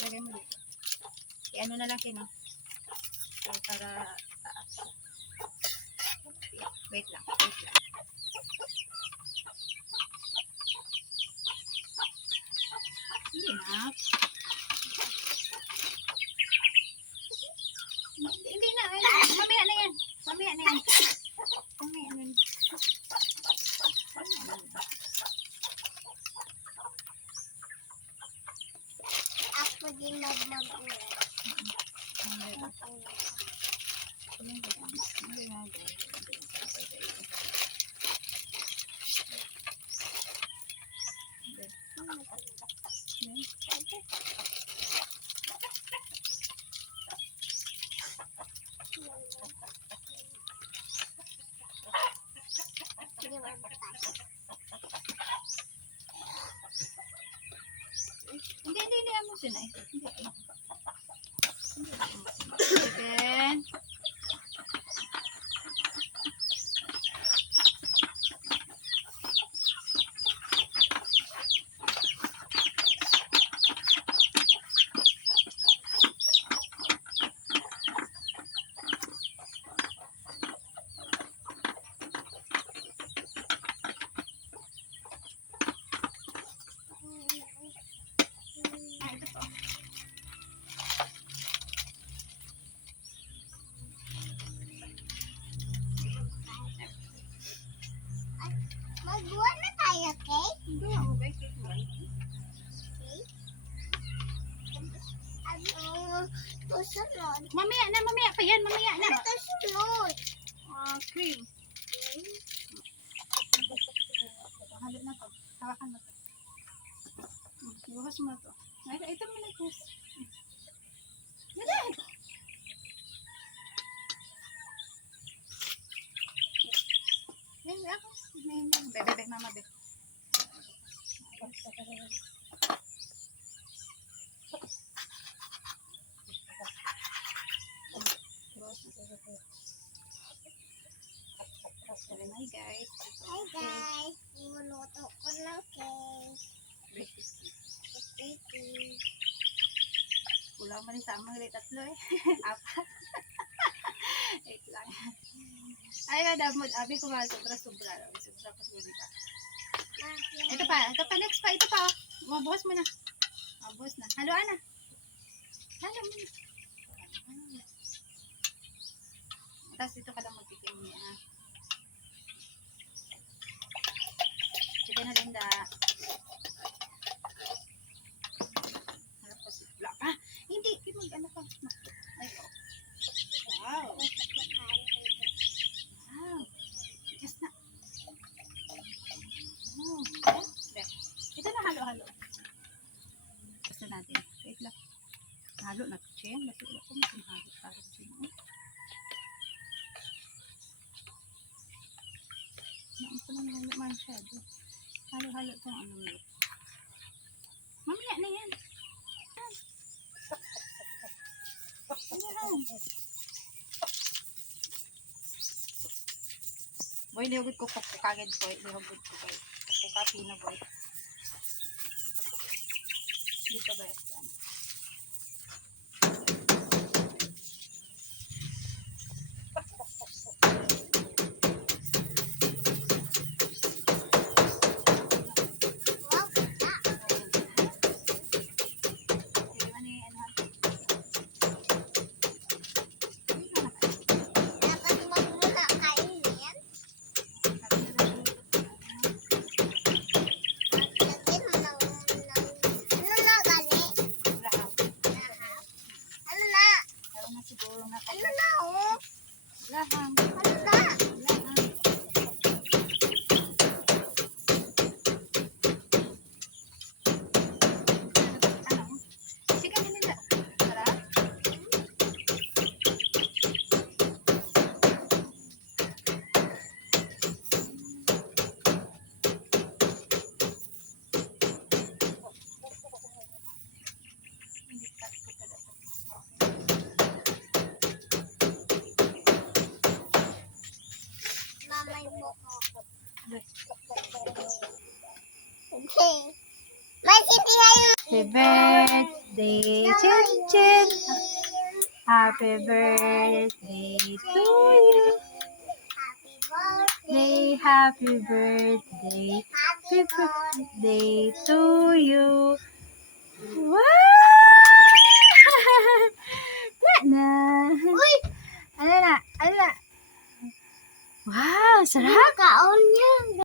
Ilagay mo dito. I-ano na lang kino. So, para taas. Wait lang. Hindi na. Hindi na. Mamaya na yan. Mamaya na yan. Ako din mag-uwi. Hindi mo sinay. Chicken. Magbuwan na tayo, okay? Hindi ako ba? Susunod. Mamaya pa yan. Mamaya na. Ito sunod. Cream. Halo na to. Hawakan mo to. Ibukas mo to. Ito mo na ito. Dali. Yan, ako. Bebe, mama, bebe. Hi guys. Hi guys. Luluto ko ng cake. Kulang mo rin sa amang tatlo eh. Apat. Wait lang. Ay, kadamod. Abi ko nga sobra. Sobra pa siguro pa. Ito pa. Next pa. Ito pa. Mabuhos mo na. Mabuhos na. Haluan na. Halo mo na. Tapos ito ka lang magtikim niya. Sige na, Linda. Tapos itlak. Hindi. Mag-ano ka. Ay, oh. Wow. Wow. Yes na. Oh. Ito na halo-halo. Basta natin. Wait lang. Halo na ito, Chen. Basta wala ko maghalo para Chen. Naan ko lang halo masyado. Halo-halo itong ano mo. Mamaya na yan. Boy, lihugot ko kagad boy. Lihugot ko boy. Kapino boy. Dito ba yan? Okay. May sintihan Happy birthday, Chin Chin. Happy birthday to you. Happy birthday. Happy birthday. Happy Happy birthday to you. Wow! Wala na. Uy! Ano na? Ano na? Wow, sarap. Kaon niya.